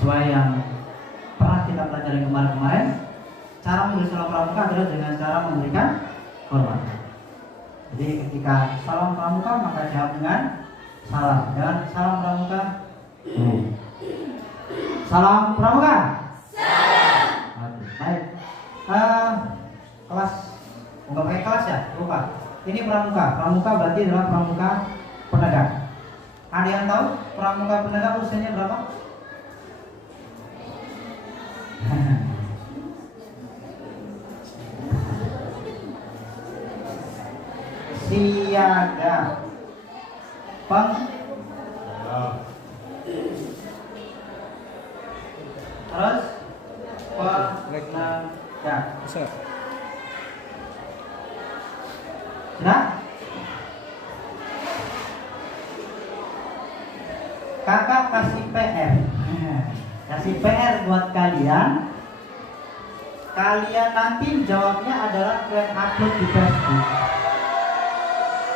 sesuai yang pernah kita pelajari kemarin-kemarin. Cara menulis salam pramuka adalah dengan cara memberikan hormat. Jadi ketika salam pramuka maka jawab dengan salam. Dan salam pramuka. Salam pramuka. Salam. Oke, baik. Kelas, nggak pakai kelas ya? Lupa. Ini pramuka. Pramuka berarti adalah pramuka penegak. Ada yang tahu pramuka penegak usianya berapa? Siaga, terus penegak. Sudah? Kakak kasih PR. Kasih PR buat kalian. Kalian nanti jawabnya adalah kalian upload di Facebook.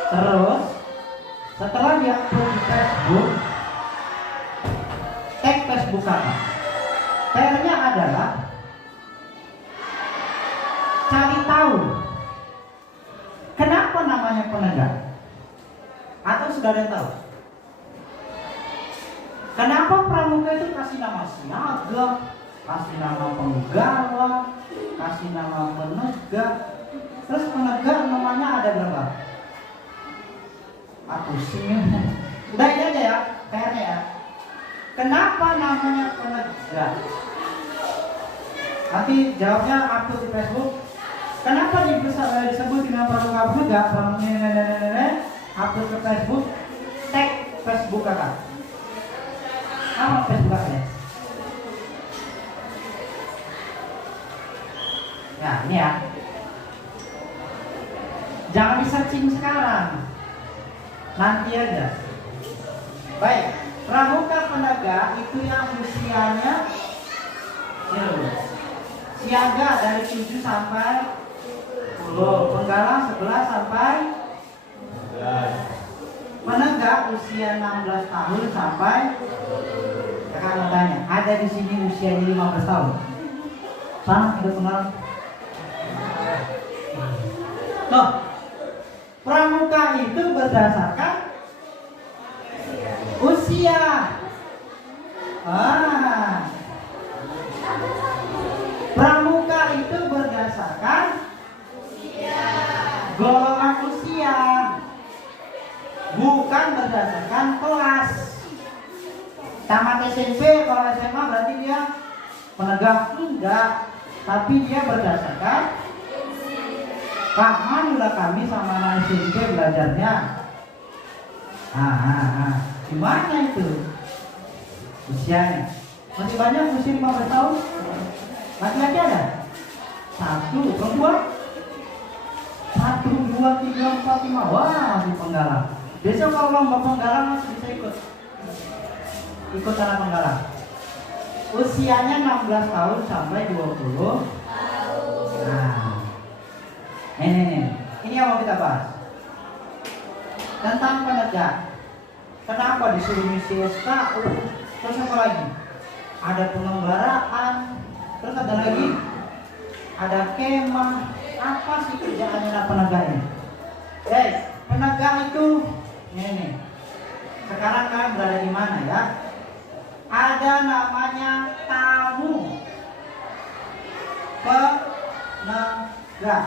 Terus setelah di-upload di Facebook, tag Facebook kakak. PR-nya adalah cari tahu kenapa namanya penegak. Atau sudah ada yang tahu? Kenapa pramuka itu kasih nama siaga, kasih nama penggawa, kasih nama penegak. Terus penegak namanya ada berapa? Aku pusing. Udah ini aja ya, PR-nya ya. Kenapa namanya penegak? Nanti jawabnya upload di Facebook. Kenapa disebut dengan pramuka penegak? Upload ke Facebook, tag Facebook kakak. Apa Facebook kakak? Nah ini ya. Jangan di searching sekarang. Nanti aja. Baik, pramuka penegak itu yang usianya siaga dari 7 sampai 10, penggalang 11 sampai 11. Penegak usia 16 tahun sampai. Kakak mau tanya, ada di sini usianya 15 tahun? Sana ada penggalang. Loh, pramuka itu berdasarkan usia. Pramuka itu berdasarkan golongan usia, bukan berdasarkan kelas. Tamat SMP, kalau SMA berarti dia penegak, enggak, tapi dia berdasarkan Kak Manula kami sama anak SMP belajarnya. Gimana itu usianya? Masih banyak usia 15 tahun. Laki-laki ada? 1, perempuan? 1, 2, 3, 4, 5. Wah, di penggalang. Besok kalau lomba penggalang masih bisa ikut anak penggalang. Usianya 16 tahun sampai 20 tahun. Ini yang mau kita bahas tentang penegak. Kenapa disuruh misi SKU? Terus apa lagi? Ada pengembaraan. Terus ada lagi, ada kemah. Apa sih kerjaannya penegak ini? Guys, penegak itu ini. Sekarang kalian berada di mana ya? Ada namanya tamu penegak.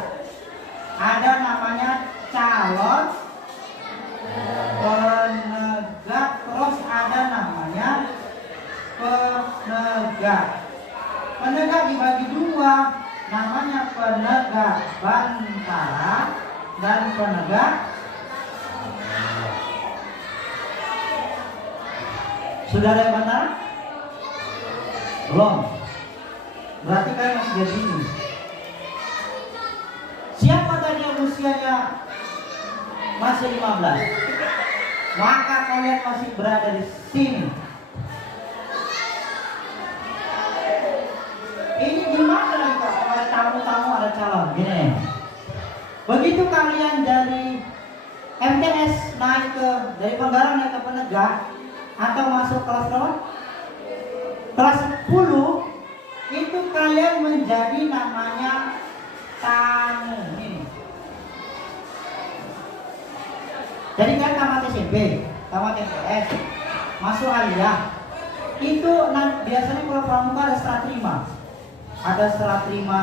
Ada namanya calon penegak. Terus ada namanya penegak. Penegak dibagi 2. Namanya penegak bantara dan penegak. Sudah ada yang bantara? Belum. Berarti kalian masih di sini. Siapa tadi yang usianya masih 15? Maka kalian masih berada di sini. Ini gimana nih Kak? Ada tamu-tamu, ada calon. Gini. Begitu kalian dari MTS naik dari penggalang naik ke penegak atau masuk kelas berapa? Kelas 10 itu kalian menjadi namanya tamu. Ini. Jadi kan tamat SMP, tamat MTS, masuk aliyah. Itu biasanya kalau pramuka ada serah terima. Ada serah terima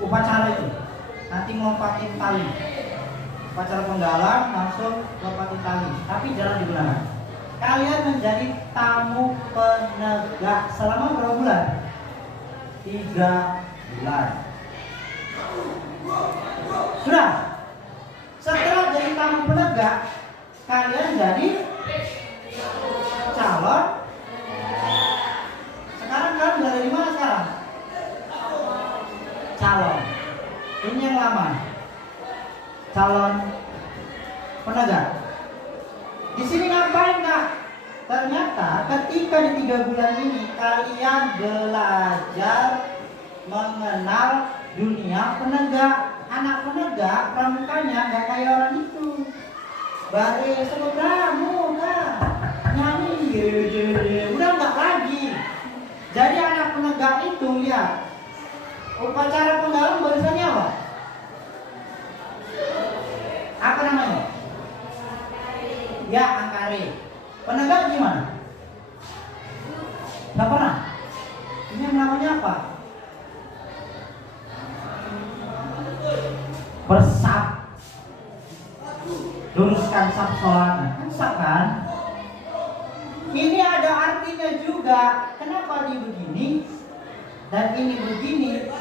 upacara itu. Nanti melompatin tali. Upacara penggalan langsung lompatin tali. Tapi jarang digunakan. Kalian menjadi tamu penegak selama berapa bulan? 3 bulan. Sudah. Setelah jadi tamu penegak, kalian jadi calon. Sekarang kalian berada di mana sekarang? Calon. Ini yang lama. Calon penegak. Di sini ngapain, Kak? Ternyata ketika di 3 bulan ini kalian belajar mengenal dunia penegak. Anak penegak pramukanya nggak kayak orang itu. Baris sama kamu, Kak. Nyanyi, udah nggak lagi. Jadi anak penegak itu lihat upacara penggalan barisannya apa? Apa namanya? Ya, angkare. Penegak gimana? Gak pernah. Ini namanya apa? Bersab. Luruskan sab sholat. Sab kan? Ini ada artinya juga. Kenapa dia begini dan ini begini?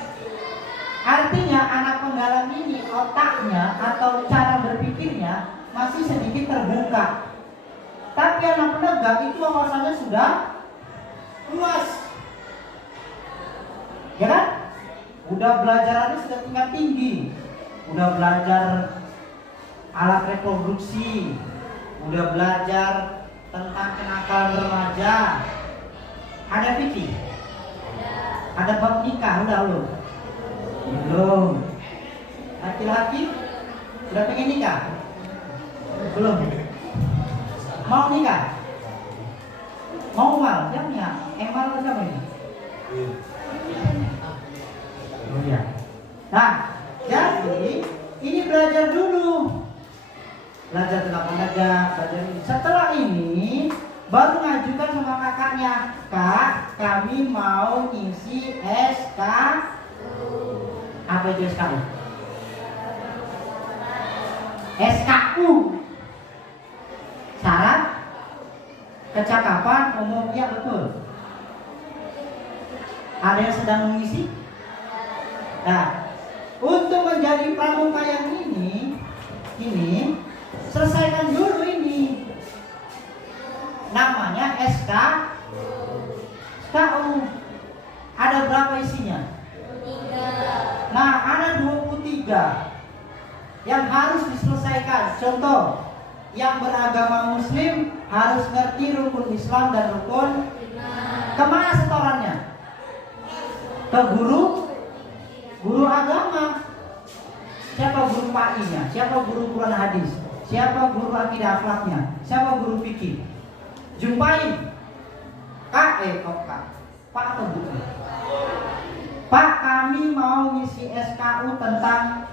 Artinya anak penggalan ini otaknya atau cara berpikirnya masih sedikit terbuka. Tapi anak penegak itu wawasannya sudah luas. Ya kan? Udah belajarannya sudah tingkat tinggi. Udah belajar alat reproduksi. Udah belajar tentang kenakalan remaja. Ada fikih? Ada bab nikah udah belum? Belum. Laki-laki udah pengen nikah? Belum. Mau nikah? Mau mal? Siapa ya? Emal siapa ini? Oh ya. Nah, jadi ini belajar dulu. Belajar tentang penegak, belajar ini. Setelah ini baru ngajukan sama kakaknya, Kak, kami mau ngisi SK. Apa itu SKU? SKU. Syarat kecakapan umum, ya betul. Ada yang sedang mengisi? Nah, untuk menjadi pramuka yang ini selesaikan dulu ini. Namanya SKU. Ada berapa isinya? 3. Nah, ada 23 yang harus diselesaikan. Contoh, yang beragama Muslim harus ngerti rukun Islam dan rukun. Kemana setorannya? Ke guru agama. Siapa guru PAI-nya? Siapa guru Quran hadis? Siapa guru akidah akhlaknya? Siapa guru fikih? Jumpain. Pak atau Bu? Pak, kami mau ngisi SKU tentang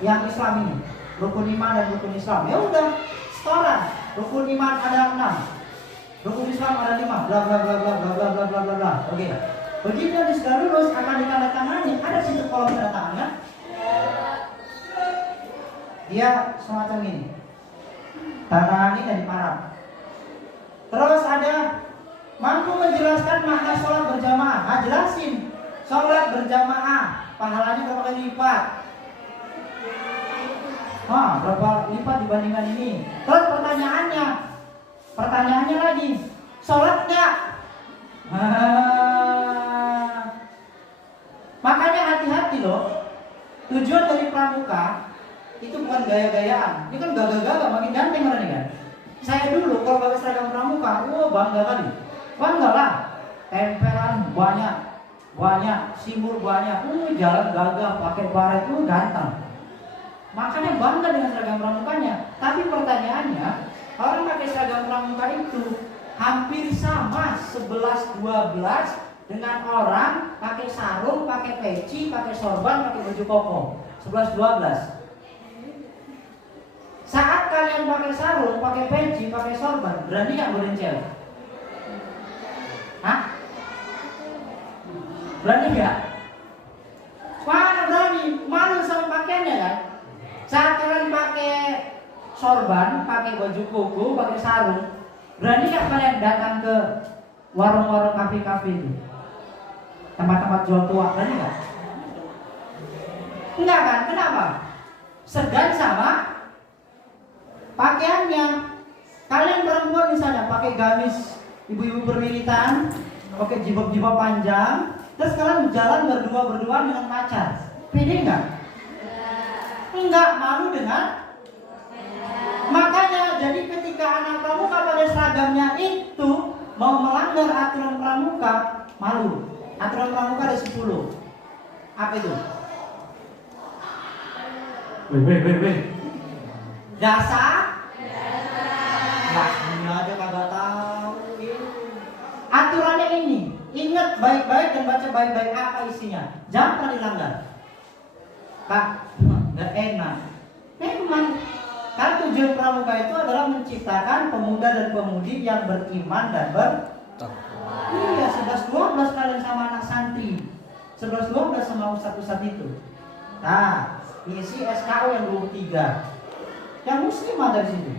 yang Islam ini, rukun iman dan rukun Islam. Ya udah, setoran. Rukun iman ada 6, rukun Islam ada 5, bla bla bla bla bla bla bla bla bla bla. Oke. Begitu nanti sudah lulus akan ditandatangani. Ada situ kolom tanda tangannya. Dia semacam ini. Tanda tangan ini dari paraf. Terus ada mampu menjelaskan makna sholat berjamaah. Ah, jelasin. Sholat berjamaah pahalanya berapa kali lipat? Berapa lipat dibandingkan ini? Terus pertanyaannya lagi, sholat enggak? Makanya hati-hati loh. Tujuan dari pramuka itu bukan gaya-gayaan. Ini kan gagah-gagah makin ganteng orang ini kan. Saya dulu kalau pakai seragam pramuka, bangga kali. Bangga lah. Tempelan banyak, simbol banyak. Jalan gagah pakai baret itu ganteng. Makanya bangga dengan seragam pramukanya. Tapi pertanyaannya, orang pakai seragam pramuka itu hampir sama 11-12 dengan orang pakai sarung, pakai peci, pakai sorban, pakai baju koko. 11-12. Saat kalian pakai sarung, pakai peci, pakai sorban, berani nggak godain cewek? Hah? Berani nggak? Mana berani? Malu sama pakaiannya kan? Saat kalian pakai sorban, pakai baju koko, pakai sarung, berani nggak kalian datang ke warung-warung kafe-kafe itu? Tempat-tempat jual tua, berani nggak? Enggak kan? Kenapa? Segan sama pakaiannya. Kalian perempuan misalnya pakai gamis ibu-ibu berwiritan, pakai jilbab-jilbab panjang, terus kalian berjalan berdua dengan pacar, pede nggak? Enggak, malu dengan. Makanya jadi ketika anak pramuka pada seragamnya itu mau melanggar aturan pramuka, malu. Aturan pramuka ada 10. Apa itu? Dasar. Nah, ini aja kagak tahu. Aturannya ini, ingat baik-baik dan baca baik-baik apa isinya. Jangan pernah dilanggar. Kak, nggak enak. Memang. Karena tujuan pramuka itu adalah menciptakan pemuda dan pemudi yang beriman dan iya, 11-12 kalian sama anak santri, 11-12 sama ustadz-ustadz itu. Nah, isi SKU yang 23, yang muslim ada di situ.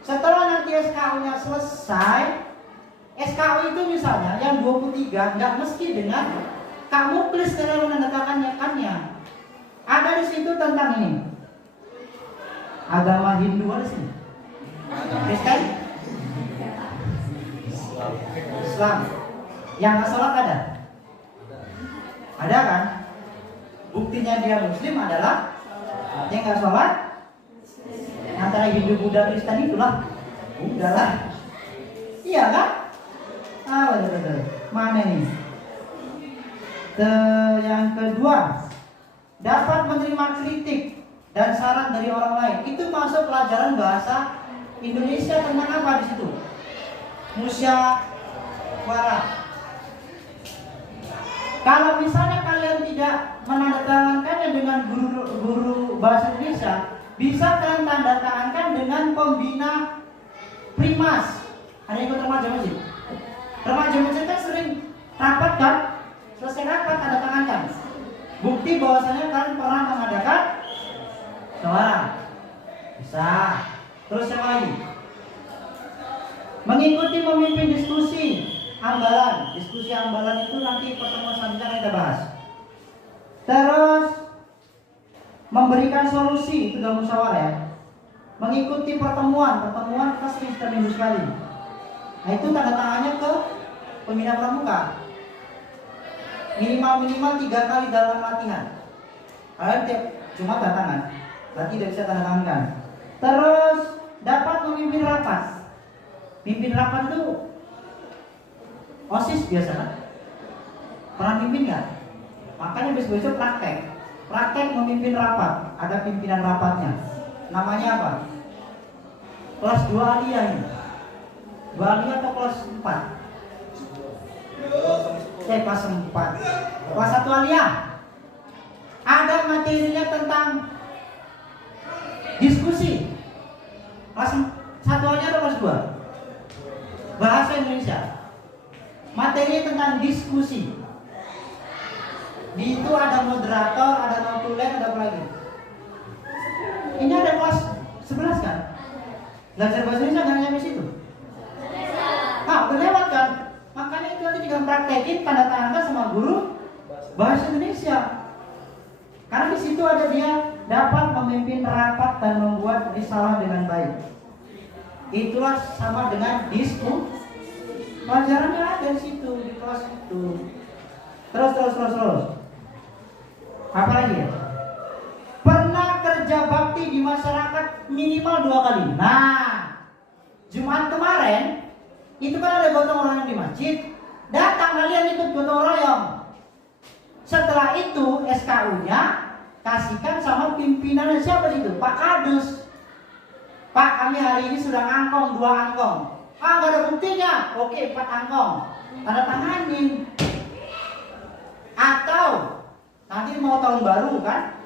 Setelah nanti SKU-nya selesai, SKU itu misalnya yang 23 nggak mesti dengan kamu please karena menandatangannya. Ada di situ tentang ini. Agama Hindu ada sini. Kristen? Islam. Yang nggak sholat ada? Ada kan? Buktinya dia muslim adalah yang nggak sholat. Antara Hindu, Buddha, Kristen itulah. Udah lah. Iya kan? Ah, betul. Mana nih? Yang kedua, dapat menerima kritik dan saran dari orang lain. Itu masuk pelajaran bahasa Indonesia tentang apa di situ? Musyawarah. Kalau misalnya kalian tidak menandatangankannya dengan guru bahasa Indonesia, bisa kalian tanda tangankan dengan pembina Primas. Ada yang ikut remaja masjid? Remaja masjid kan sering rapat kan? Selesai rapat tanda tangankan. Bukti bahwasanya kalian pernah mengadakan musyawarah. Bisa. Terus yang lagi? Mengikuti memimpin diskusi ambalan. Diskusi ambalan itu nanti pertemuan selanjutnya kita bahas. Terus memberikan solusi, itu dalam musyawarah ya. Mengikuti pertemuan pasti setiap minggu sekali. Nah itu tanda tangannya ke pembina pramuka. Minimal 3 kali dalam latihan. Kalian tiap Jumat tangan, berarti tidak bisa tanda tangan. Terus dapat memimpin rapat. Mimpin rapat itu OSIS biasa kan? Pernah mimpin nggak? Makanya besok praktek memimpin rapat. Ada pimpinan rapatnya. Namanya apa? Kelas 2 aliyah ini. 2 aliyah atau kelas 4? Kelas 4. Kelas 1 aliyah. Ada materinya tentang diskusi. Kelas 1 aliyah atau kelas 2? Bahasa Indonesia. Materi tentang diskusi. Di itu ada moderator, ada notulen, ada apa lagi? Ini ada kelas 11 kan? Belajar bahasa Indonesia nggak nyampe situ? Ah, udah lewat kan? Makanya itu nanti juga praktekin tanda tangan sama guru bahasa Indonesia. Karena di situ ada dia dapat memimpin rapat dan membuat risalah dengan baik. Itulah sama dengan diskusi. Pelajarannya ada di situ di kelas itu. Terus. Apa lagi ya? Pernah kerja bakti di masyarakat minimal 2 kali. Nah, Jumat kemarin itu kan ada gotong royong di masjid. Datang kalian ikut gotong royong. Setelah itu SKU-nya kasihkan sama pimpinannya. Siapa itu? Pak Kadus. Pak, kami hari ini sudah ngangkong 2 angkong. Ah, nggak ada buktinya. Oke, 4 angkong. Tanda tanganin. Atau nanti mau tahun baru kan?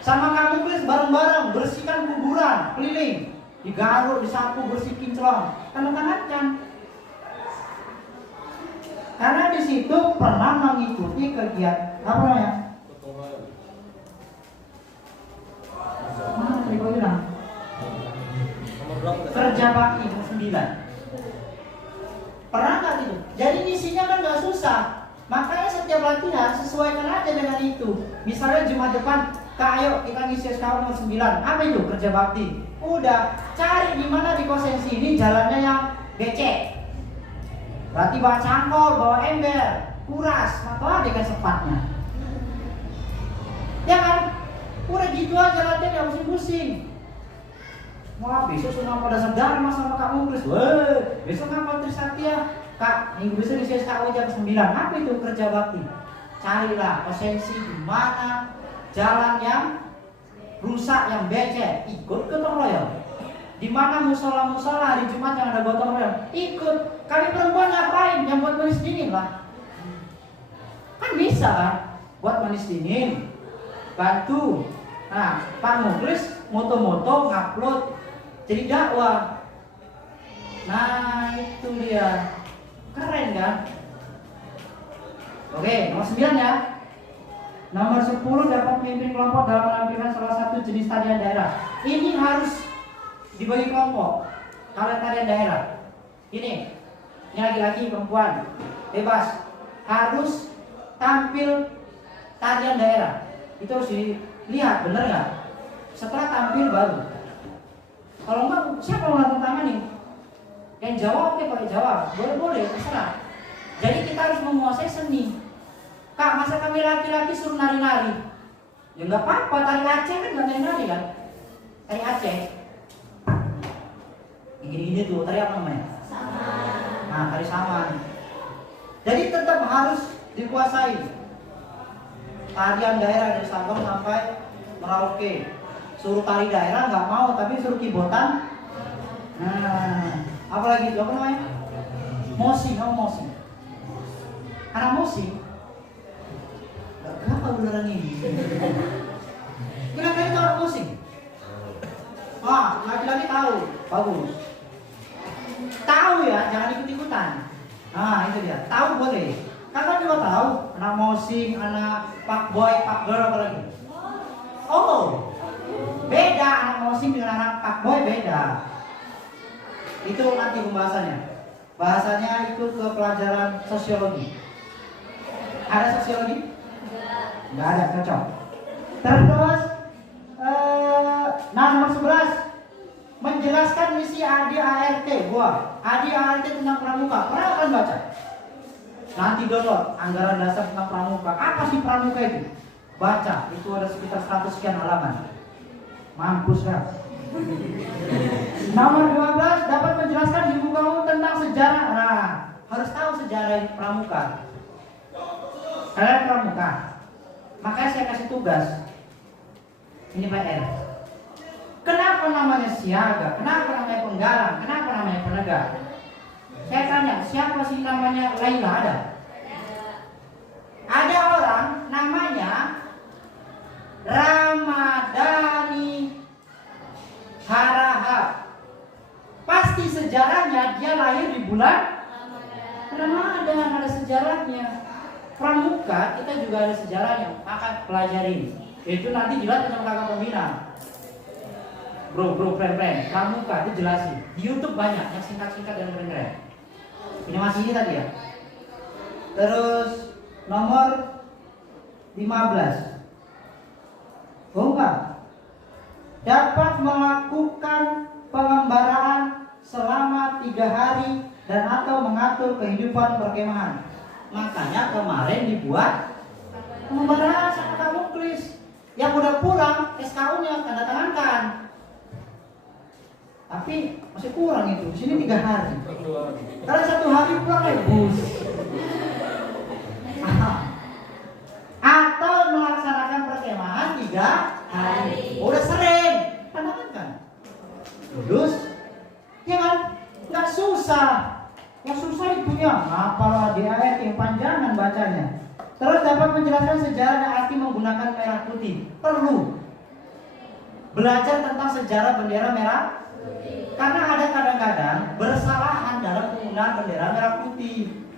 Sama kamu guys bareng-bareng bersihkan kuburan keliling, digaruk, disapu, bersih kinclong, tanda tangankan. Karena di situ pernah mengikuti kegiatan apa namanya? Mana tadi kau bilang? Kerja bakti 9. Pernah nggak gitu? Jadi misinya kan nggak susah. Makanya setiap latihan sesuaikan aja dengan itu. Misalnya Jumat depan, Kak, ayo kita ngisi SKU nomor 9. Apa itu? Kerja bakti. Udah, cari di mana di kosensi ini jalannya yang becek. Berarti bawa cangkol, bawa ember, kuras, maka dia kan sepatnya. Ya kan? Udah gitu aja latihan, gak pusing-pusing. Wah, besok semua pada sedar sama Kak Mungkris. Weh, besok ngapa Trisatya? Kak, minggu besok di SKU jam 9. Apa itu kerja bakti? Carilah kosensi di mana jalan yang rusak, yang becek, ikut gotong royong. Di mana musola-musola hari Jumat yang ada gotong royong, ikut. Kami perempuan ngapain? Yang buat manis dingin lah. Kan bisa kan? Buat manis dingin, bantu. Nah, Pak Muklis moto-moto ngupload jadi dakwah. Nah, itu dia. Keren kan? Oke, nomor 9 ya. Nomor 10 dapat memimpin kelompok dalam menampilkan salah satu jenis tarian daerah. Ini harus dibagi kelompok. Kalian tarian daerah. Ini laki-laki, perempuan, bebas. Harus tampil tarian daerah. Itu harus dilihat, bener nggak? Setelah tampil baru. Kalau enggak, siapa yang ngeliatin tangan nih? Yang jawab, oke pakai jawab. Boleh, terserah. Jadi kita harus menguasai seni. Kak, masa kami laki-laki suruh nari-nari? Ya nggak apa-apa, tari Aceh kan nggak nari-nari kan? Tari Aceh. Gini-gini tuh, tari apa namanya? Saman. Nah, tari saman. Jadi tetap harus dikuasai. Tarian daerah dari Sabang sampai Merauke. Suruh tari daerah nggak mau, tapi suruh kibotan. Nah, apalagi itu apa namanya? Mosing, kamu mosing. Karena mosing, kenapa beneran ini? Kira-kira itu orang mosing. Ah, laki-laki tahu, bagus. Tahu ya, jangan ikut-ikutan. Nah, itu dia. Tahu boleh. Kakak juga tahu, anak mosing, anak pak boy, pak girl apa lagi? Oh, beda anak mosing dengan anak pak boy beda. Itu nanti pembahasannya. Bahasanya itu ke pelajaran sosiologi. Ada sosiologi? Enggak ada, cocok. Terus, nomor 11 menjelaskan misi ADART. Gua ADART tentang pramuka. Pernah kan baca? Nanti download anggaran dasar tentang pramuka. Apa sih pramuka itu? Baca, itu ada sekitar 100 sekian halaman. Mampus kan? Nomor 12 dapat menjelaskan di buku kamu tentang sejarah. Nah, harus tahu sejarah pramuka. Kalian pramuka. Makanya saya kasih tugas. Ini PR. Kenapa namanya siaga? Kenapa namanya penggalang? Kenapa namanya penegak? Saya tanya, siapa sih namanya Laila ada? Ada orang namanya Ramadhani Harahap. Pasti sejarahnya dia lahir di bulan Ramadan, ada sejarahnya. Pramuka kita juga ada sejarahnya, maka pelajari. Itu nanti dilatih sama kakak pembina. Bro, friend. Pramuka itu jelasin. Di YouTube banyak yang singkat-singkat dan keren-keren. Ini masih ini tadi ya. Terus nomor 15. Oh enggak. Dapat melakukan pengembaraan selama 3 hari dan atau mengatur kehidupan perkemahan. Makanya kemarin dibuat pengembaraan sama Kak Muklis. Yang udah pulang SKU-nya tanda tangankan. Tapi masih kurang itu. Di sini 3 hari. Kalau 1 hari pulang ya bus. Atau melaksanakan perkemahan 3 hari. Udah sering. Tanda tangankan. Lulus. Ya kan? Nggak susah. Terus dapat menjelaskan sejarah dan arti menggunakan merah putih. Perlu belajar tentang sejarah bendera merah putih. Karena ada kadang-kadang bersalahan dalam penggunaan bendera merah putih.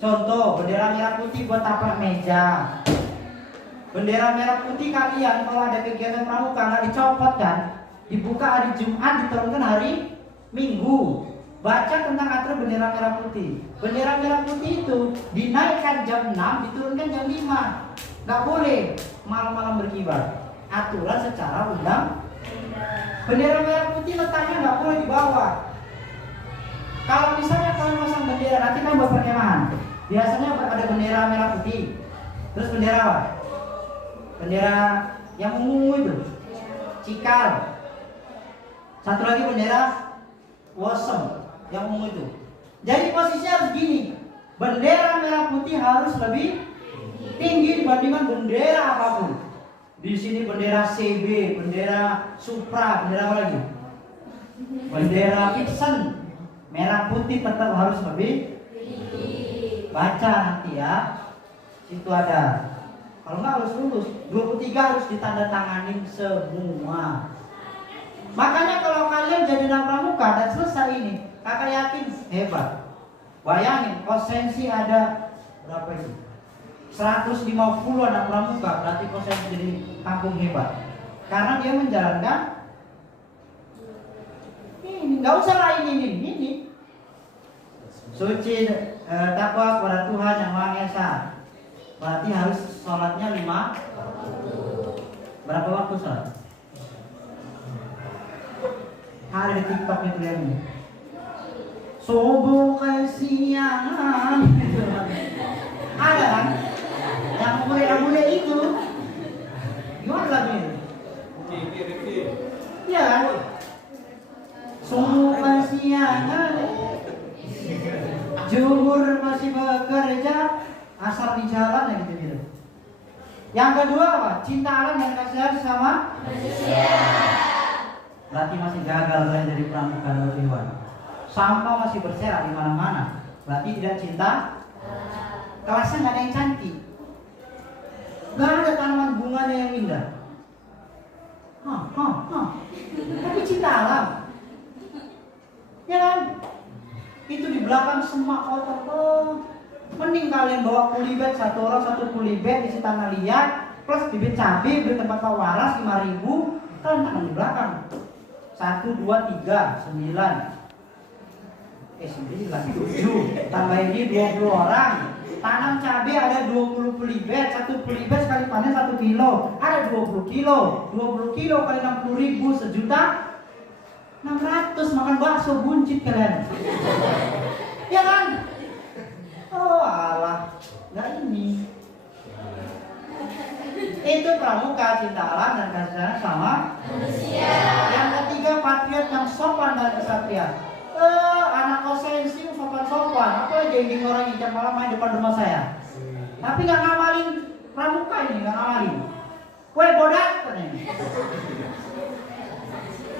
Contoh, bendera merah putih buat tapak meja. Bendera merah putih kalian kalau ada kegiatan pramuka nggak dicopot kan? Dibuka hari Jumat, diturunkan hari Minggu. Baca tentang aturan bendera merah putih. Bendera merah putih itu dinaikkan jam 6, diturunkan jam 5. Nggak boleh malam-malam berkibar. Aturan secara undang. Bendera merah putih letaknya nggak boleh di bawah. Kalau misalnya kalian pasang bendera, nanti kan buat perkemahan. Biasanya ada bendera merah putih. Terus bendera apa? Bendera yang ungu itu, cikal. Satu lagi bendera wasem yang ungu itu. Jadi posisinya harus gini. Bendera merah putih harus lebih tinggi dibandingkan bendera apapun. Di sini bendera CB, bendera Supra, bendera apa lagi? Bendera Vixen. Merah putih tetap harus lebih tinggi. Baca nanti ya. Situ ada. Kalau nggak harus lulus. 23 harus ditandatanganin semua. Makanya kalau kalian jadi anak pramuka dan selesai ini, kakak yakin hebat. Bayangin, kosensi ada berapa itu? 150 anak pramuka, berarti kosensi jadi kampung hebat. Karena dia menjalankan ini, nggak usah lah ini. Suci takwa kepada Tuhan yang Maha Esa. Berarti harus sholatnya 5. Berapa waktu sholat? Ada di TikTok itu yang ini. Subuh ke siang. Ada kan? Yang muda-muda itu. Gimana lagunya? Iya kan? Subuh ke siang. Zuhur masih bekerja, asar di jalan ya gitu. Yang kedua apa? Cinta alam dan kasih sama manusia. Berarti masih gagal kalian jadi pramuka hewan. Sampah masih berserak di mana-mana. Berarti tidak cinta. Kelasnya nggak ada yang cantik. Nggak ada tanaman bunganya yang indah. Tapi cinta alam. Ya kan? Itu di belakang semak kotor. Mending kalian bawa kulibet, satu orang satu kulibet isi tanah liat plus bibit cabai, beli tempat waras 5.000. Kalian tanam di belakang. 1, 2, 3, 9. 7. Tambah ini 20 orang. Tanam cabai ada 20 kulibet. 1 kulibet sekali panen 1 kilo. Ada 20 kilo. 20 kilo kali 60.000, 1.600.000. Makan bakso buncit kalian. Ya kan? Oh alah, nggak ini. Itu pramuka, cinta alam dan kasih sayang sama manusia. Yang ketiga, patriot yang sopan dan kesatria. Anak kosensi sopan-sopan. Apa aja yang orang hijab malam main depan rumah saya. Tapi nggak ngamalin pramuka ini, nggak ngamalin. Kue bodak katanya.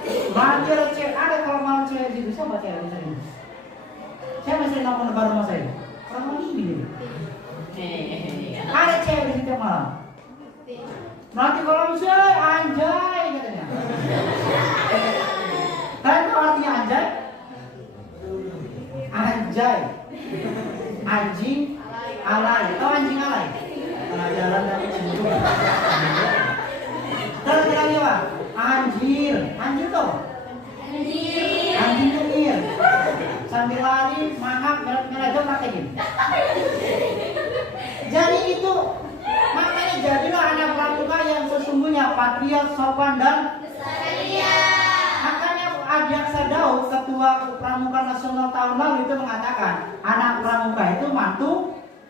Mati cewek ada kalau malam cewek gitu. Siapa cewek di sini? Siapa sering nonton depan rumah saya? Orang ini. Ada cewek di setiap malam. Nanti kalau misalnya anjay katanya. Kalian tahu artinya anjay? Anjay, anjing alay. Tahu anjing alay? Tengah jalan dari cendung. Terus lagi apa? Anjir, anjir tuh. Anjing nyengir. Sambil lari, mangap, merajok praktekin. Jadi itu makanya jadilah anak pramuka yang sesungguhnya patriot, sopan dan kesatria. Makanya Adiaksa Daud, ketua pramuka nasional tahun lalu itu mengatakan anak pramuka itu mantu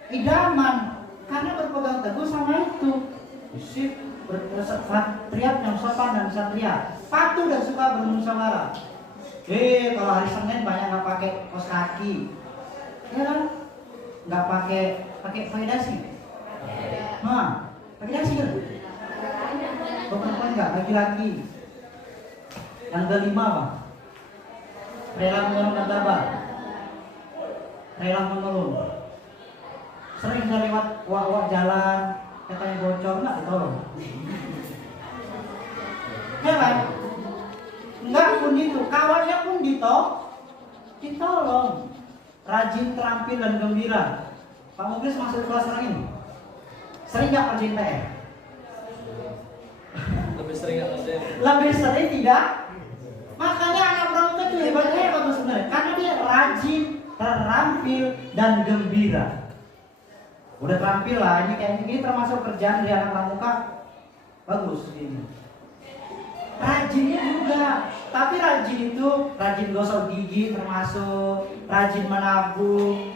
idaman karena berpegang teguh sama itu. Sip, patriot yang sopan dan kesatria, patuh dan suka bermusyawarah. Kalau hari Senin banyak nggak pakai kaos kaki, ya kan? Nggak pakai faedasi. Pakai dasi kan? Perempuan nggak, laki-laki. Yang kelima apa? Rela menurun dan sabar. Rela menurun. Sering saya lewat wak jalan, katanya bocor nggak ditolong. Ya kan? Enggak pun itu, kawannya pun ditolong. Rajin, terampil dan gembira. Pak Muglis masuk kelas sekarang ini. Sering nggak kerjain PR? Lebih sering tidak. Makanya anak pramuka itu hebatnya apa sebenarnya? Karena dia rajin, terampil dan gembira. Udah terampil lah, ini kayak gini termasuk kerjaan dari anak pramuka. Bagus ini. Rajinnya juga, tapi rajin itu rajin gosok gigi termasuk, rajin menabung.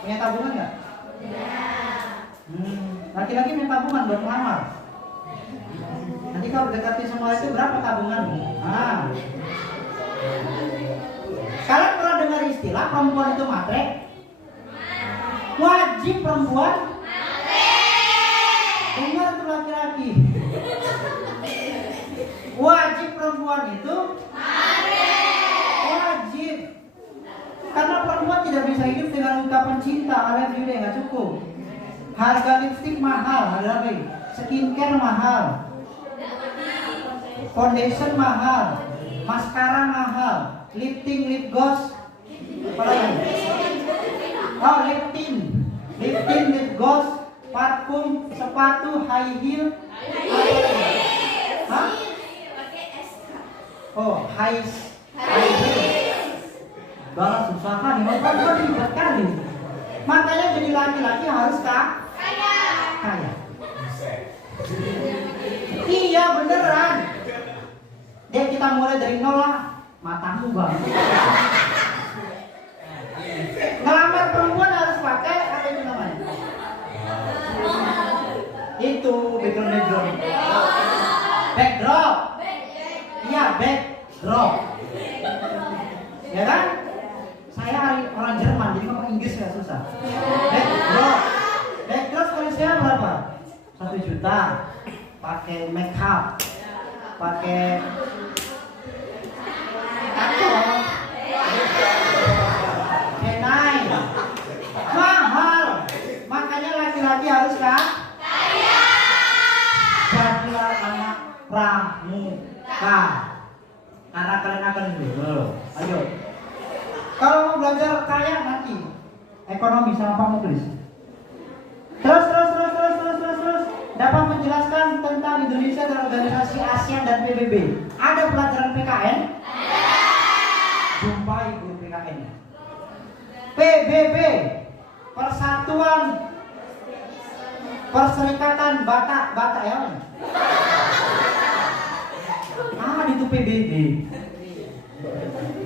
Punya tabungan nggak? Laki-laki punya tabungan buat melamar. Nanti kalau dekati semua itu berapa tabungan? Kalian pernah dengar istilah perempuan itu matre? Wajib perempuan matre. Dengar tuh laki-laki. Wajib perempuan itu matre. Wajib. Karena perempuan tidak bisa hidup dengan ungkapan cinta, alias juga nggak cukup. Harga lipstik mahal, harga apa? Skincare mahal, foundation mahal, maskara mahal, lip tint, lip gloss, apa lagi? Oh, lip tint, lip gloss, parfum, sepatu, high heel. Hah? Oh, high heel. Balas susah kan, mau ribet kali. Makanya jadi laki-laki harus kaya. Iya beneran. Dia kita mulai dari nol lah. Matamu bang. Ngelamar perempuan harus pakai apa itu namanya? Itu background. Backdrop. Iya backdrop. Ya kan? Saya orang Jerman, jadi ngomong Inggris ya susah. Backdrop kalau saya berapa? 1 juta. Pakai make up, pakai kenai, mahal. Makanya laki-laki harus kaya. Jadilah anak pramuka. Karena kalian akan dulu. Ayo. Kalau mau belajar kaya nanti ekonomi sama Pak Muglis. Terus dapat menjelaskan tentang Indonesia dan organisasi ASEAN dan PBB. Ada pelajaran PKN? Jumpai guru PKN. PBB, Persatuan Perserikatan Batak ya. Itu PBB.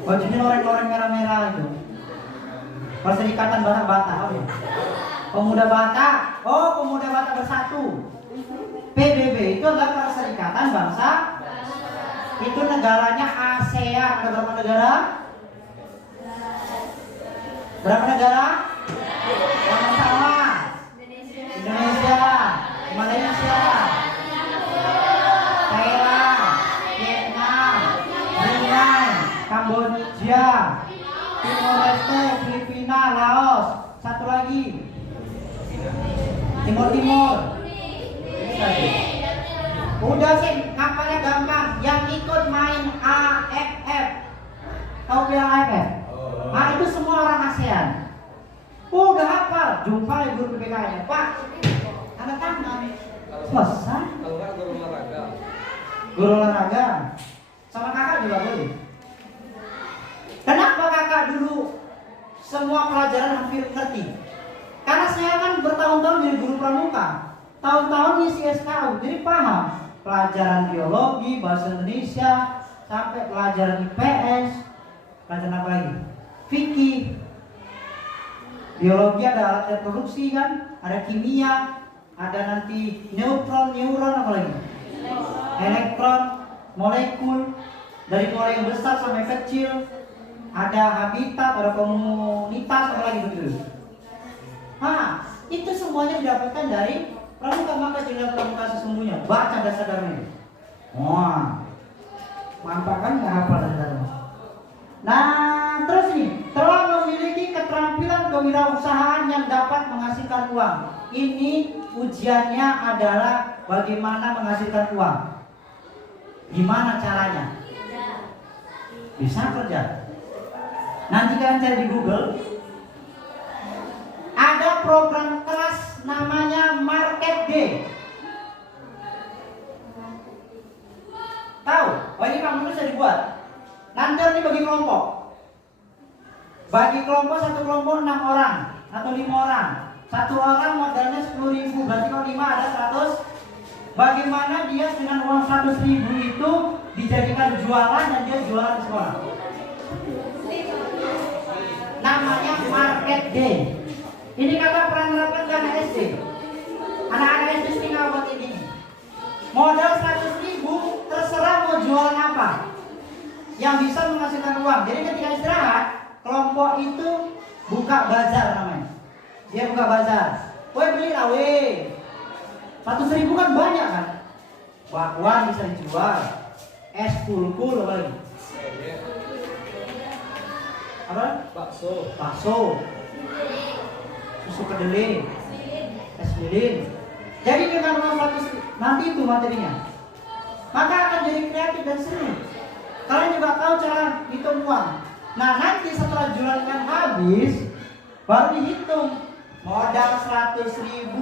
Bajunya loreng-loreng merah-merah itu. Perserikatan Batak apa ya? Pemuda Batak. Oh, Pemuda Batak Bersatu. PBB itu adalah Perserikatan Bangsa. Itu negaranya ASEAN. Ada berapa negara? Berapa negara? Sama-sama. Indonesia, Malaysia, Thailand, Vietnam, Brunei, Kamboja, Timor Leste, Filipina, Laos. Satu lagi. Timur. Udah sih, ngapalnya gampang. Yang ikut main AFF, tahu bilang AFF? Nah itu semua orang ASEAN. Udah hafal. Jumpa guru PPKN, Pak. Tanda tangan. Selesai. Kalau nggak guru olahraga. Guru olahraga. Sama kakak juga boleh. Kenapa kakak dulu semua pelajaran hampir ngerti? Karena saya kan bertahun-tahun jadi guru pramuka. Tahun-tahun ngisi SKU, jadi paham pelajaran biologi, bahasa Indonesia, sampai pelajaran IPS, pelajaran apa lagi? Fikih. Biologi ada alat reproduksi kan, ada kimia, ada nanti neuron apa lagi? Elektron, molekul, dari mulai yang besar sampai kecil, ada habitat, ada komunitas, apa lagi begitu. Nah, itu semuanya didapatkan dari pramuka. Maka jadilah pramuka sesungguhnya. Baca dasar-dasarnya. Wah, mantap kan nggak hafal dasar. Nah, terus nih, telah memiliki keterampilan kewirausahaan yang dapat menghasilkan uang. Ini ujiannya adalah bagaimana menghasilkan uang. Gimana caranya? Bisa kerja. Nanti kalian cari di Google. Ada program kelas namanya Market Day. Tahu? Oh, ini kamu bisa dibuat. Nanti ini bagi kelompok. Bagi kelompok, satu kelompok 6 orang atau 5 orang. Satu orang modalnya 10.000. Berarti kalau 5 ada 100. Bagaimana dia dengan uang 100.000 itu dijadikan jualan dan dia jualan di sekolah. Namanya Market Day. Ini kata pernah menerapkan dana SD. Anak-anak SD tinggal buat ini. Modal 100.000, terserah mau jualan apa yang bisa menghasilkan uang. Jadi ketika istirahat, kelompok itu buka bazar namanya. Dia buka bazar. Woi beli lah weh. 100.000 kan banyak kan. Bakwan bisa dijual. Es kulkul apa lagi? Apa? Bakso. Susu kedelai. Es lilin. Jadi dengan uang 100, nanti itu materinya. Maka akan jadi kreatif dan seru. Kalian juga tahu cara hitung uang. Nah nanti setelah jualan habis, baru dihitung. Modal 100.000,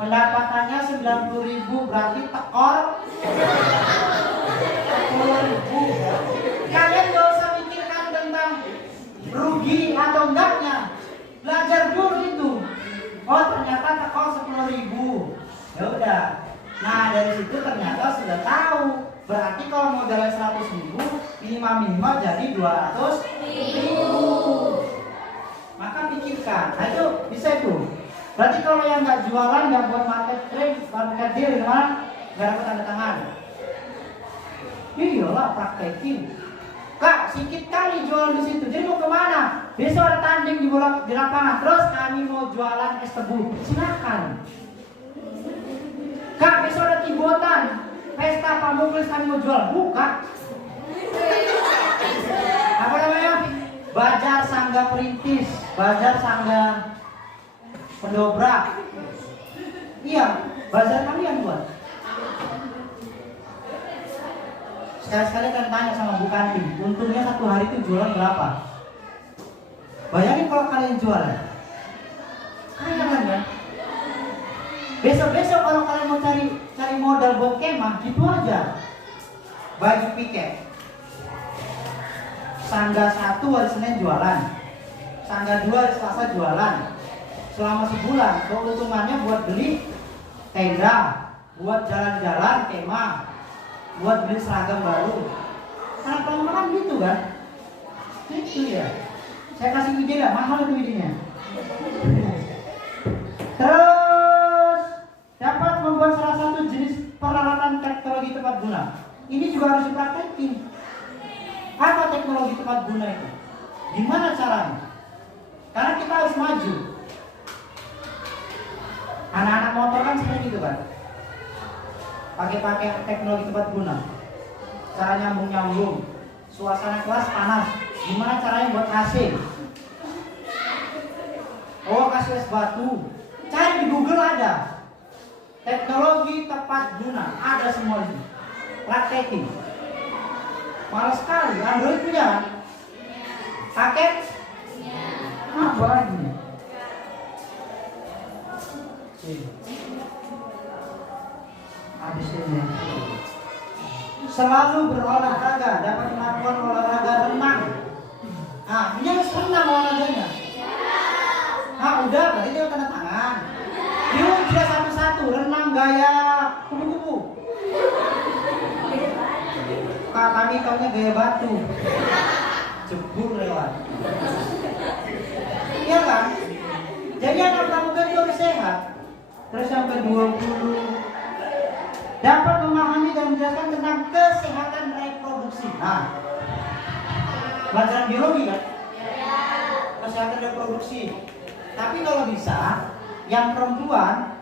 pendapatannya 90.000, berarti tekor 10.000. Kalian gak usah mikirkan tentang rugi atau enggaknya. Belajar dulu itu. Oh ternyata tekor 10.000. Ya udah. Nah dari situ ternyata sudah tahu. Berarti kalau modalnya 100.000, minimal jadi 200.000. Maka pikirkan, nah itu bisa itu. Berarti kalau yang nggak jualan, nggak buat market deal, gimana? Nggak dapat tanda tangan. Iyalah praktekin. Kak, sedikit kali jualan di situ. Jadi mau kemana? Besok ada tanding di lapangan. Terus kami mau jualan es tebu. Silakan. Kak, besok ada tibotan. Pesta pamuklis kami mau jual. Buka. Apa namanya? Bazar Sangga Perintis, Bazar Sangga Pendobrak. Iya, bazar kami yang buat. Sekali-sekali kan tanya sama Bu Kanti, untungnya satu hari itu jualan berapa? Bayangin kalau kalian jualan. Kaya kan? Besok-besok kalau kalian mau cari modal buat kemah, gitu aja. Baju piket. Sangga 1 hari Senin jualan, Sangga 2 hari Selasa jualan. Selama sebulan keuntungannya buat beli tenda, buat jalan-jalan kemah, buat beli seragam baru. Karena pelan-pelan gitu kan. Itu ya. Saya kasih ide lah, mahal itu idenya. Terus dapat membuat salah satu jenis peralatan teknologi tepat guna. Ini juga harus dipraktekin. Apa teknologi tepat guna itu? Gimana caranya? Karena kita harus maju. Anak-anak motor kan seperti itu kan. Pakai teknologi tepat guna. Cara nyambung-nyambung. Suasana kelas panas. Gimana caranya buat AC? Oh kasih es batu. Cari di Google ada. Teknologi tepat guna. Ada semua ini. Praktekin. Malas sekali, Android punya kan? Paket? Apa lagi? Habis ini. Selalu berolahraga, dapat melakukan olahraga renang. Nah, ini harus renang olahraganya. Nah, udah, berarti dia tanda tangan. Yuk, kita satu-satu, renang gaya kupu-kupu. Kami taunya gaya batu. Jebur lewat. Iya kan? Jadi anak kamu kan harus sehat. Terus yang ke-20 dapat memahami dan menjelaskan tentang kesehatan reproduksi. Nah, pelajaran biologi kan? Kesehatan reproduksi. Tapi kalau bisa, yang perempuan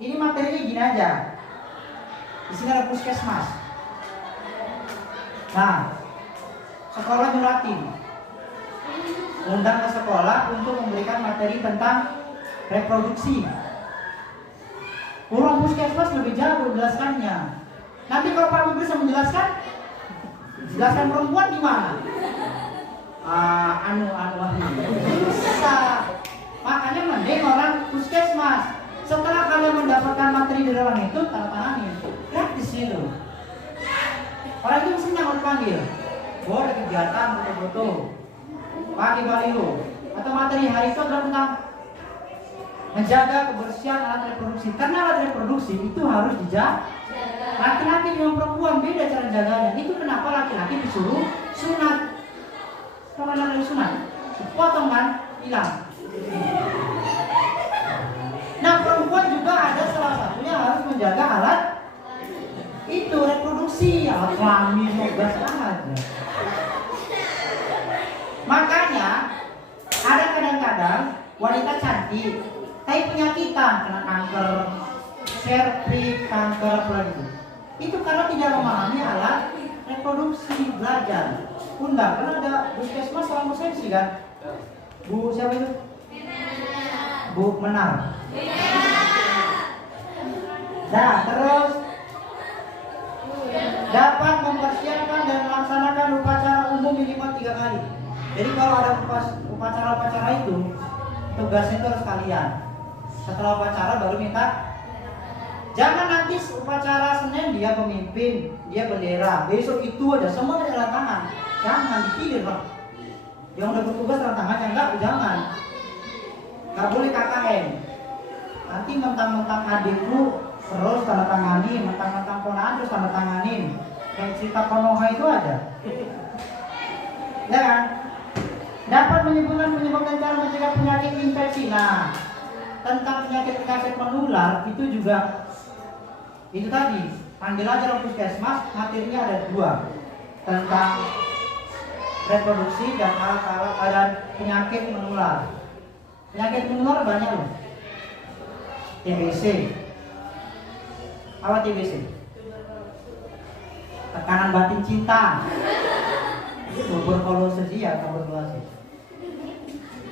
ini materinya gini aja. Di sini ada puskesmas. Nah, sekolah nyuratin. undang ke sekolah untuk memberikan materi tentang reproduksi. Orang puskesmas lebih jago menjelaskannya. Nanti kalau Pak bisa menjelaskan, jelaskan perempuan di mana? Susah. Makanya mending orang puskesmas. Setelah kalian mendapatkan materi di dalam itu, tanda tanganin. Gratis itu. Orang itu senang kalau dipanggil. Boleh kegiatan foto-foto, pakai baliho, atau materi hari itu adalah tentang menjaga kebersihan alat reproduksi. Karena alat reproduksi itu harus dijaga. Laki-laki dengan perempuan beda cara jaganya. Itu kenapa laki-laki disuruh sunat. Kalau ada sunat, potong kan, hilang. Nah, perempuan juga ada salah satunya harus menjaga alat itu reproduksi, alat kelamin, obat aja. Makanya ada kadang-kadang wanita cantik, tapi penyakitan, kena kanker serviks, kanker apa gitu. Itu karena tidak memahami alat reproduksi, belajar. Undang, karena ada puskesmas selama sensi kan? Bu siapa itu? Bu Menar. Nah, terus dapat mempersiapkan dan melaksanakan upacara umum minimal 3 kali. Jadi kalau ada upacara-upacara itu, tugasnya itu harus kalian. Setelah upacara baru minta. Jangan nanti upacara Senin dia pemimpin, dia bendera. Besok itu aja semua ada tangan. Jangan dipilih Pak. Yang udah bertugas tanda tangan, yang enggak jangan. Enggak boleh KKN. Nanti mentang-mentang adikku terus tanda tangani, mentang-mentang ponaan terus tanda tanganin. Kayak cerita Konoha itu ada. Ya kan? Dapat menyebabkan cara mencegah penyakit infeksi. Nah, tentang penyakit menular itu juga itu tadi. Panggil aja orang puskesmas, materinya ada 2 tentang reproduksi dan alat-alat dan penyakit menular. Penyakit menular banyak loh. TBC. Apa TBC? Tekanan batin cinta. Tuberkulosis ya, tuberkulosis.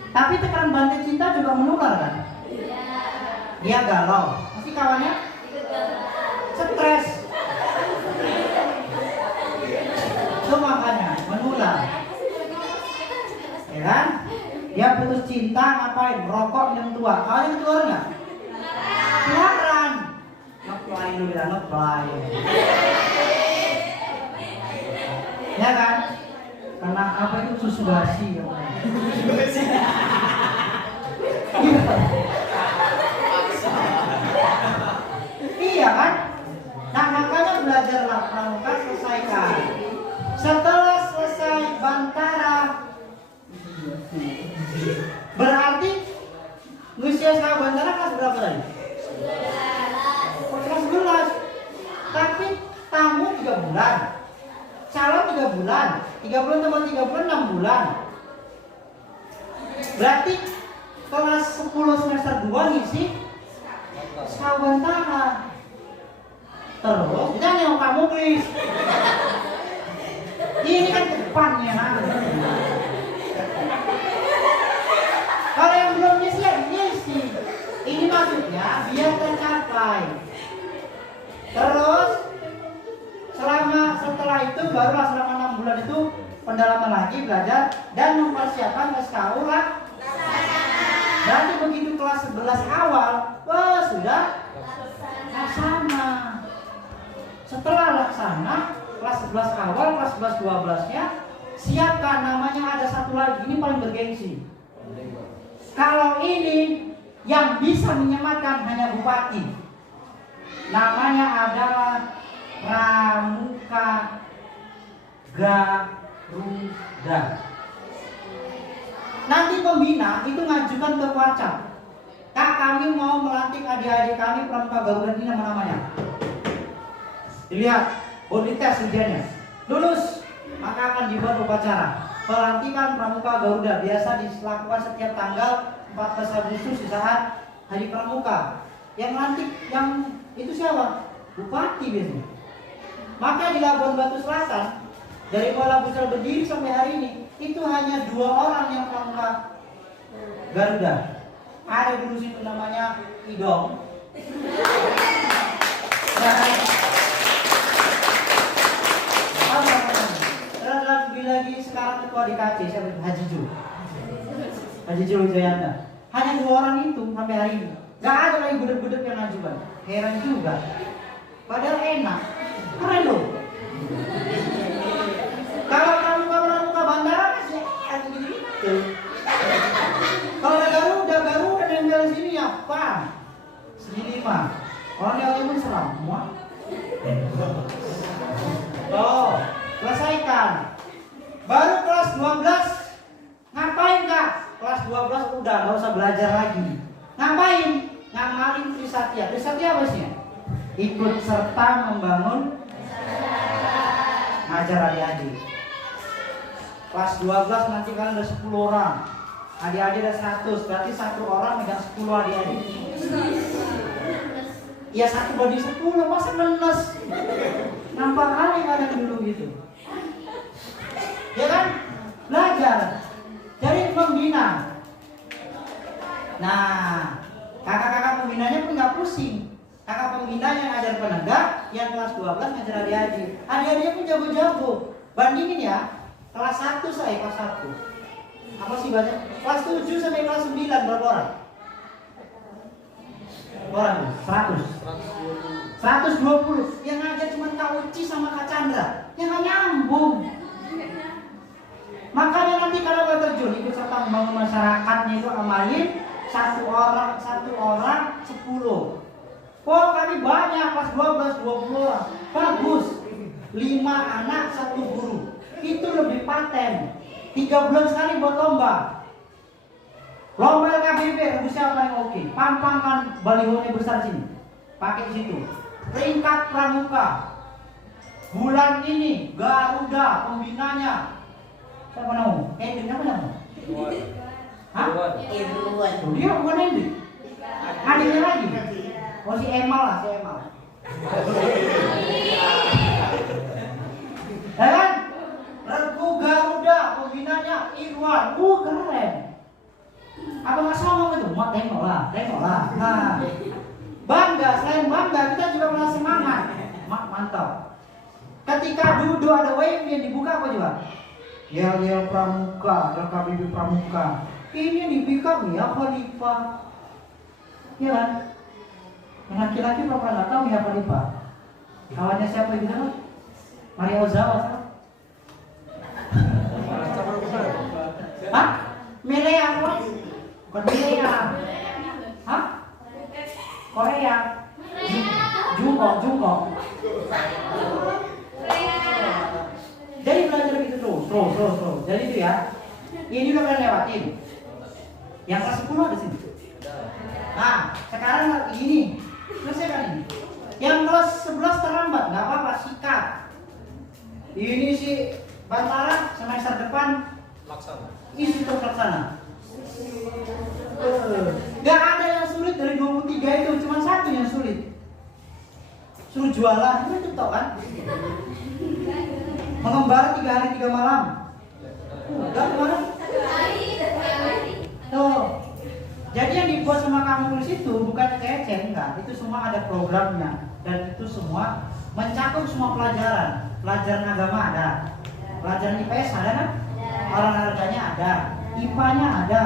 Tapi tekanan batin cinta juga menular kan? Dia galau. Pasti kawannya stres. Itu makanya menular. Ya kan? Dia putus cinta ngapain? Merokok minum tua. Kalian keluar nggak? Keluaran. Ngeplay lu bilang ngeplay. Ya kan? Karena apa itu susu basi. Iya kan? Nah makanya belajarlah pramuka, selesaikan. Setelah selesai bantara, berarti usia sekarang bantara kelas berapa tadi? Kelas 11. Tapi tamu 3 bulan, calon 3 bulan, 3 bulan tambah 3 bulan 6 bulan. Berarti kelas 10 semester 2 ngisi Sawantara. Terus kita yang kamu please. Ini kan depannya. Kalau yang belum ngisi ya ngisi. Ini maksudnya biar tercapai. Terus setelah itu barulah selama 6 bulan itu pendalaman lagi belajar dan mempersiapkan SKU lah. Berarti begitu kelas 11 awal, wah sudah laksana. Setelah laksana, kelas 11 awal, kelas 11 12-nya siapkan, namanya ada satu lagi, ini paling bergengsi. Kalau ini yang bisa menyematkan hanya bupati. Namanya adalah Pramuka Garuda. Nanti pembina itu ngajukan ke Warcap. Kak, kami mau melantik adik-adik kami Pramuka Garuda, ini nama-namanya. Dilihat, body test ujiannya. Lulus, maka akan dibuat upacara pelantikan Pramuka Garuda. Biasa dilakukan setiap tanggal 14 Agustus di saat Hari Pramuka. Yang lantik yang itu siapa? Bupati biasanya. Maka di Labuan Batu Selatan, dari Kuala Busel berdiri sampai hari ini itu hanya 2 orang yang pramuka Garuda. Ada dulu situ namanya Idong. Dan lagi sekarang ketua DKC siapa? Haji Ju Jayanda. Hanya 2 orang itu sampai hari ini. Gak ada lagi gudeg-gudeg yang ngajukan. Heran juga. Padahal enak. Keren loh. Kalau kamu pramuka bandara masih gitu. Kalau Garuda nempel sini ya, Pak. Segini mah. Orang yang pun semua. Oh, selesaikan. Baru kelas 12. Ngapain Kak? Kelas 12 udah gak usah belajar lagi. Ngapain? Ngamalin Trisatya. Trisatya apa sih? Ikut serta membangun ngajar adik-adik. Kelas 12 nanti kalian ada 10 orang. Adik-adik ada 100. Berarti 1 orang megang 10 adik-adik. Ya 1 banding 10, masa menes. Nampak aneh kalian dulu gitu. Ya kan? Belajar. Jadi pembina. Nah, kakak-kakak pembinanya pun gak pusing. Kakak pembina yang ajar penegak, yang kelas 12 ngajar adik-adik. Adik-adiknya pun jago-jago. Bandingin ya, kelas 1 saya, kelas 1. Apa sih banyak? Kelas 7 sampai kelas 9 berapa orang? Orang 120. Yang ngajar cuma Kak Uci sama Kak Chandra. Yang gak nyambung. Makanya nanti kalau nggak terjun ikut serta membangun masyarakatnya itu amalin 1 orang 10. Oh kami banyak kelas 12 20 orang. Bagus. 5 anak 1 guru. Itu lebih paten. 3 bulan sekali buat lomba. Lomba LKBB rebus siapa yang oke. Pampangkan balihonya besar sini. Pakai di situ. Peringkat pramuka. Bulan ini Garuda pembinanya. Siapa nama? Hendrik apa nama? Hah? Dia bukan Hendrik. Adiknya lagi. Oh si Emal lah, si Emal. Ya kan? Regu Garuda pembinanya Irwan. Keren. Apa nggak sama itu? Mak tengok lah. Nah, bangga. Selain bangga, kita juga merasa semangat. Mak mantap. Ketika duduk ada wave yang dibuka apa juga? Yel pramuka, LKBB pramuka. Ini nih kami ya Khalifah. Ya kan? Yang laki-laki pernah nggak tahu ya Khalifah. Kawannya siapa itu kan? Maria Ozawa sama? Hah? Melea apa? Bukan Melea. Hah? Korea. Jungkook. Jadi belajar gitu terus. Jadi itu ya. Ini udah kalian lewatin. Yang kelas 10 ada sini. Nah, sekarang ini. Selesai ini. Yang kelas 11 terlambat, nggak apa-apa, sikat. Ini sih Bantara semester depan laksana. Isi terlaksana. Gak ada yang sulit dari 23 itu, cuma 1 yang sulit. Suruh jualan, itu tau kan? Mengembara 3 hari 3 malam. Udah kemana? Tuh. Jadi yang dibuat sama kamu tulis itu bukan kece, enggak. Itu semua ada programnya. Dan itu semua mencakup semua pelajaran. Pelajaran agama ada. Pelajaran IPS ada kan? Olahraganya ada. IPA-nya ada.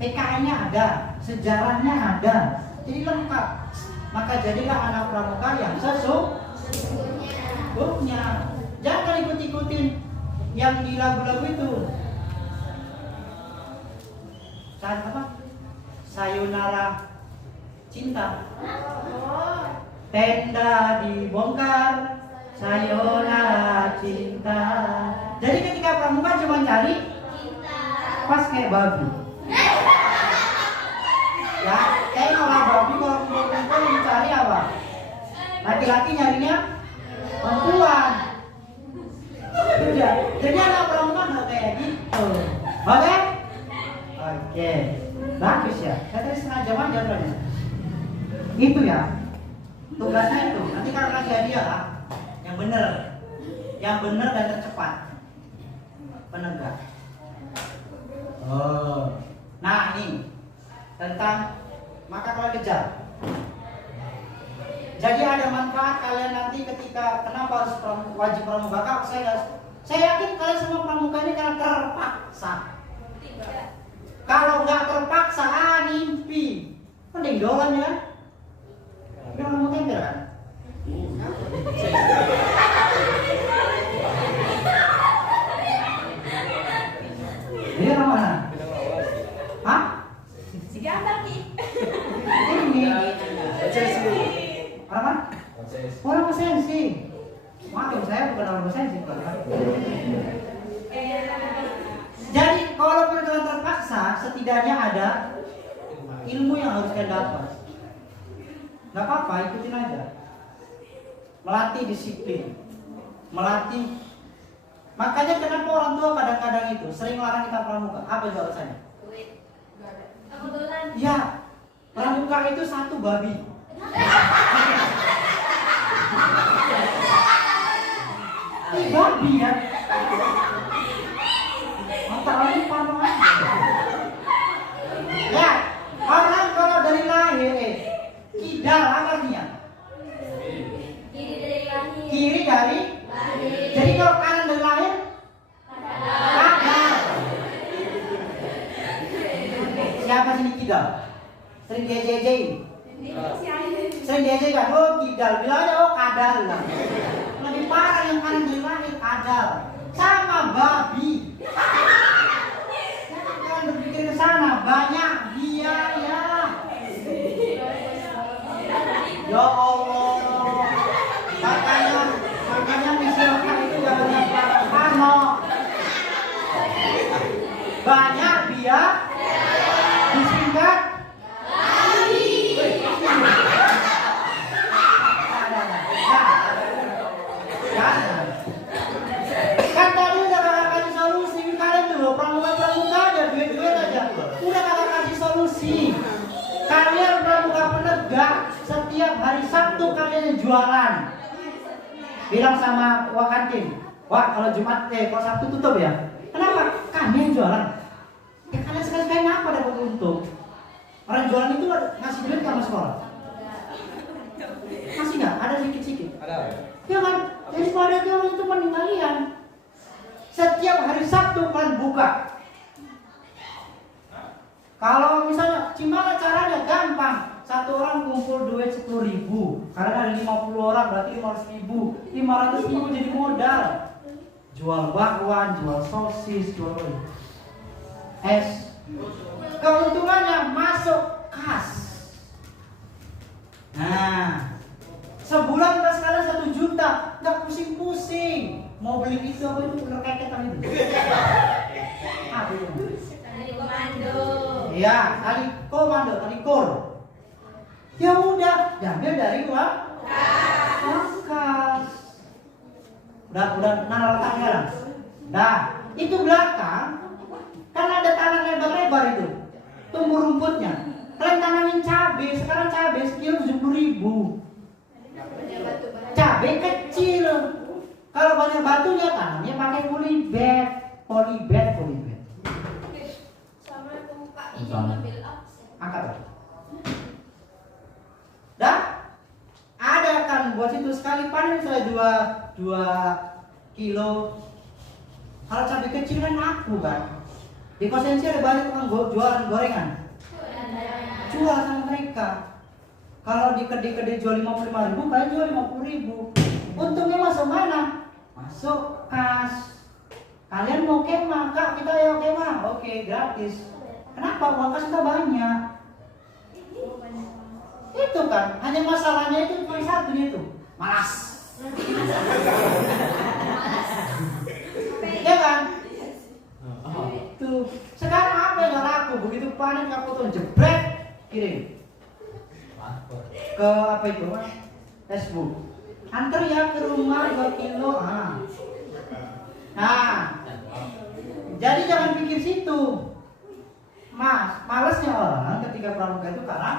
PKN-nya ada. Sejarahnya ada. Jadi lengkap. Maka jadilah anak pramuka yang sesungguhnya. Jangan ikut-ikutin yang di lagu-lagu itu. Saat apa? Sayonara cinta. Tenda dibongkar. Sayonara cinta. Jadi ketika pramuka cuma cari pas kayak babi. Ya, kayak kalau babi kalau kumpul-kumpul mencari apa? Laki-laki nyarinya perempuan. Udah. Jadi anak pramuka nggak kayak gitu. Oke? Oke. Bagus ya. Saya tadi setengah jam aja ternyata. Itu ya. Tugasnya itu. Nanti kalau kasih hadiah lah. Yang benar dan tercepat. penegak. Oh, nah ini tentang maka kalian kejar. Jadi ada manfaat kalian nanti ketika kenapa harus wajib pramuka? Saya yakin kalian semua pramuka ini karena terpaksa. Kalau nggak terpaksa, mimpi. Mending dolan ya. Biar kamu tempel kan? Ini orang mana? Hah? Si gambar ki. Ini. Orang mana? Orang Kosensi. Maklum saya bukan orang Kosensi. Jadi kalaupun kalian terpaksa, setidaknya ada ilmu yang harus kalian dapat. Gak apa-apa, ikutin aja. Melatih disiplin, melatih. Makanya kenapa orang tua kadang-kadang itu sering larang kita pramuka? Apa itu alasannya? Ya, pramuka itu satu babi. Ini babi ya. Antara ini pano aja. Ya, orang kalau dari lahir kidal apa artinya? Kiri dari. Jadi kalau kanan dari lahir kanan. Siapa sini kidal? Sering diajajain. Sering diajajain. Oh kidal, bilang aja oh kadal. Lebih parah yang kanan dari lahir kadal. Sama babi. Jangan berpikir ke sana, banyak biaya. Ya Allah. Makanya misalkan itu jangan yang banyak biaya disingkat kan tadi udah kakak kasih solusi. Kalian dulu pramuka aja, duit aja udah kakak kasih solusi. Kalian pramuka penegak, setiap hari Sabtu kalian jualan. Bilang sama wakantin, wah kalau Jumat kalau Sabtu tutup ya. Kenapa? Kami yang jualan. Ya kalian sekali-sekali apa dapat untung? Orang jualan itu ngasih duit sama sekolah. Masih nggak? Ada sedikit-sedikit. Ada. Ya kan? Jadi pada itu mending kalian. Setiap hari Sabtu kalian buka. Kalau misalnya gimana caranya? Gampang. Satu orang kumpul duit 10.000. Karena ada 50 orang berarti 500.000. 500.000 jadi modal. Jual bakwan, jual sosis, jual es. Keuntungannya masuk kas. Nah, sebulan kas kalian 1 juta, nggak pusing-pusing. Mau beli itu apa itu reketan itu? Apa itu? Tali komando. Iya, tali komando, tali kor. Ya udah, diambil dari uang kas. Udah nalar letaknya lah. Nah, itu belakang kan ada tanah lebar-lebar itu. Tumbuh rumputnya. Kalian tanamin cabai, sekarang cabai sekilo 70.000. Cabai kecil. Kalau banyak batunya tanamnya pakai polybag. Assalamualaikum Pak, ini mobil Angkat. Dah? Ada kan buat situ sekali panen misalnya 2 kilo. Kalau cabai kecil kan laku kan. Di Kosensi ada banyak tukang jualan gorengan. Jual sama mereka. Kalau di kedai-kedai jual 55.000, kalian jual 50.000. Untungnya masuk mana? Masuk kas. Kalian mau kemah, Kak, kita ya kemah. Oke, gratis. Kenapa? Uang kas kita banyak. Itu kan, hanya masalahnya itu cuma satunya itu, malas. Ya kan? Tuh, sekarang apa yang laku? Begitu panen kamu tuh jebret, kirim ke apa itu? Facebook. Antar ya ke rumah 2 kilo. Nah, jadi jangan pikir situ. Malasnya orang ketika pramuka itu karena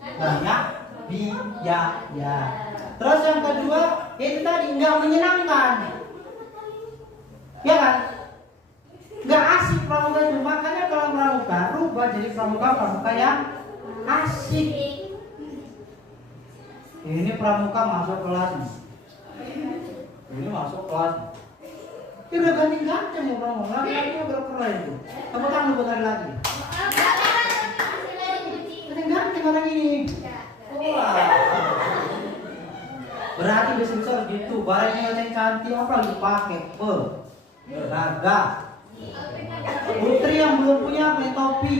banyak biaya. Terus yang kedua itu tadi nggak menyenangkan, ya kan? pramuka itu. Makanya kalau pramuka rubah jadi pramuka yang asik. Ini pramuka masuk kelas nih. Ini masuk kelas. Dia udah ganteng-ganteng ya pramuka. Lagi-lagi udah keren itu. Tepuk tangan buat hari lagi. Ganteng orang ini. Wah. Berarti besar gitu. Barangnya yang cantik apa lagi pakai? Gagah. Putri yang belum punya pakai topi.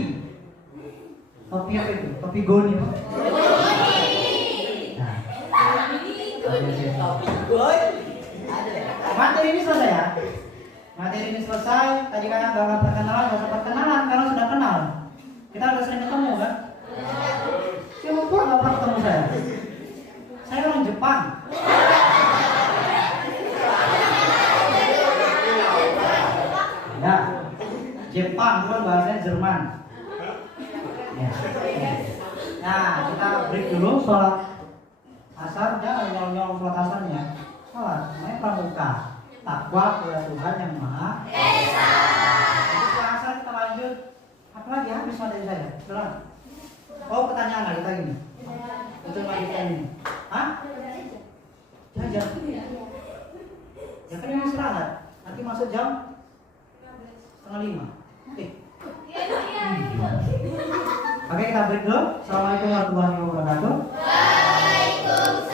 Topi apa itu? Topi goni, Pak. Materi ini selesai ya. Materi ini selesai. Tadi kan ada perkenalan, karena sudah kenal. Kita udah sering ketemu kan? Siapa pun nggak pernah ketemu saya. Saya orang Jepang. Ya, Jepang bukan bahasanya Jerman. Ya. Nah, kita break dulu sholat asar. Jangan nyolong sholat asarnya. Sholat, namanya pramuka. Takwa kepada Tuhan yang Maha Esa. Jadi setelah asar kita lanjut. Apalagi habis materi saya. Benar. Oh, pertanyaan lagi kita gini. Betul lagi kita ini. Hah? Jajan. Ya kan ini istirahat. Nanti masuk jam 4:30. Oke. Oke, kita break dulu. Assalamualaikum warahmatullahi wabarakatuh. Waalaikumsalam.